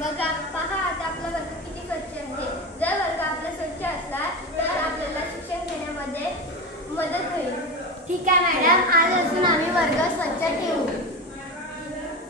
बघा, पहा आता आपला वर्ग किती स्वच्छ आहे. जर वर्ग आपला स्वच्छ असला तर आपल्याला शिक्षण घेण्यामध्ये मदत होईल. ठीक आहे मॅडम, आजपासून आम्ही वर्ग स्वच्छ ठेवू.